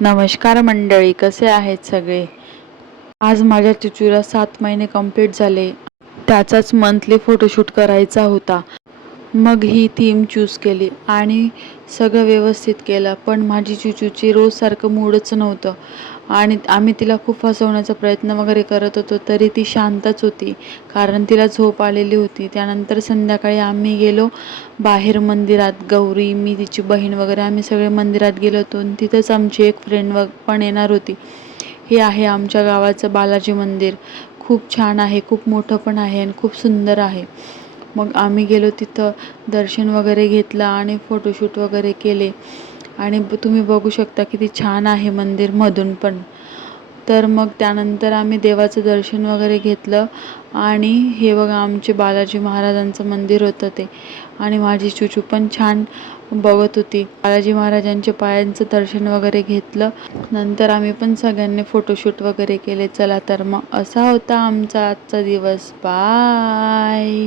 नमस्कार मंडळी, कसे आहेत सगळे? आज माझ्या चिचूला 7 महिने कंप्लीट झाले. त्याचाच मंथली फोटोशूट करायचा होता. मग ही थीम चूज केली आणि सगळं व्यवस्थित केलं. पण माझी चिचूची रोजसारखं मूडच नव्हतं आणि आम्ही तिला खूप फसवण्याचा प्रयत्न वगैरे करत होतो, तरी ती शांतच होती, कारण तिला झोप आलेली होती. त्यानंतर संध्याकाळी आम्ही गेलो बाहेर मंदिरात. गौरी, मी, तिची बहीण वगैरे आम्ही सगळे मंदिरात गेलो होतो आणि तिथंच आमची एक फ्रेंड पण येणार होती. हे आहे आमच्या गावाचं बालाजी मंदिर. खूप छान आहे, खूप मोठं पण आहे आणि खूप सुंदर आहे. मग आम्ही गेलो तिथं, दर्शन वगैरे घेतलं आणि फोटोशूट वगैरे केले आणि तुम्ही बघू शकता किती छान आहे मंदिर मधून पण. तर मग त्यानंतर आम्ही देवाचं दर्शन वगैरे घेतलं आणि हे बघा आमचे बालाजी महाराजांचं मंदिर होतं ते, आणि माझी चुचू पण छान बघत होती. बालाजी महाराजांच्या पायांचं दर्शन वगैरे घेतलं. नंतर आम्ही पण सगळ्यांनी फोटोशूट वगैरे केले. चला तर मग असा होता आमचा आजचा दिवस. बाय.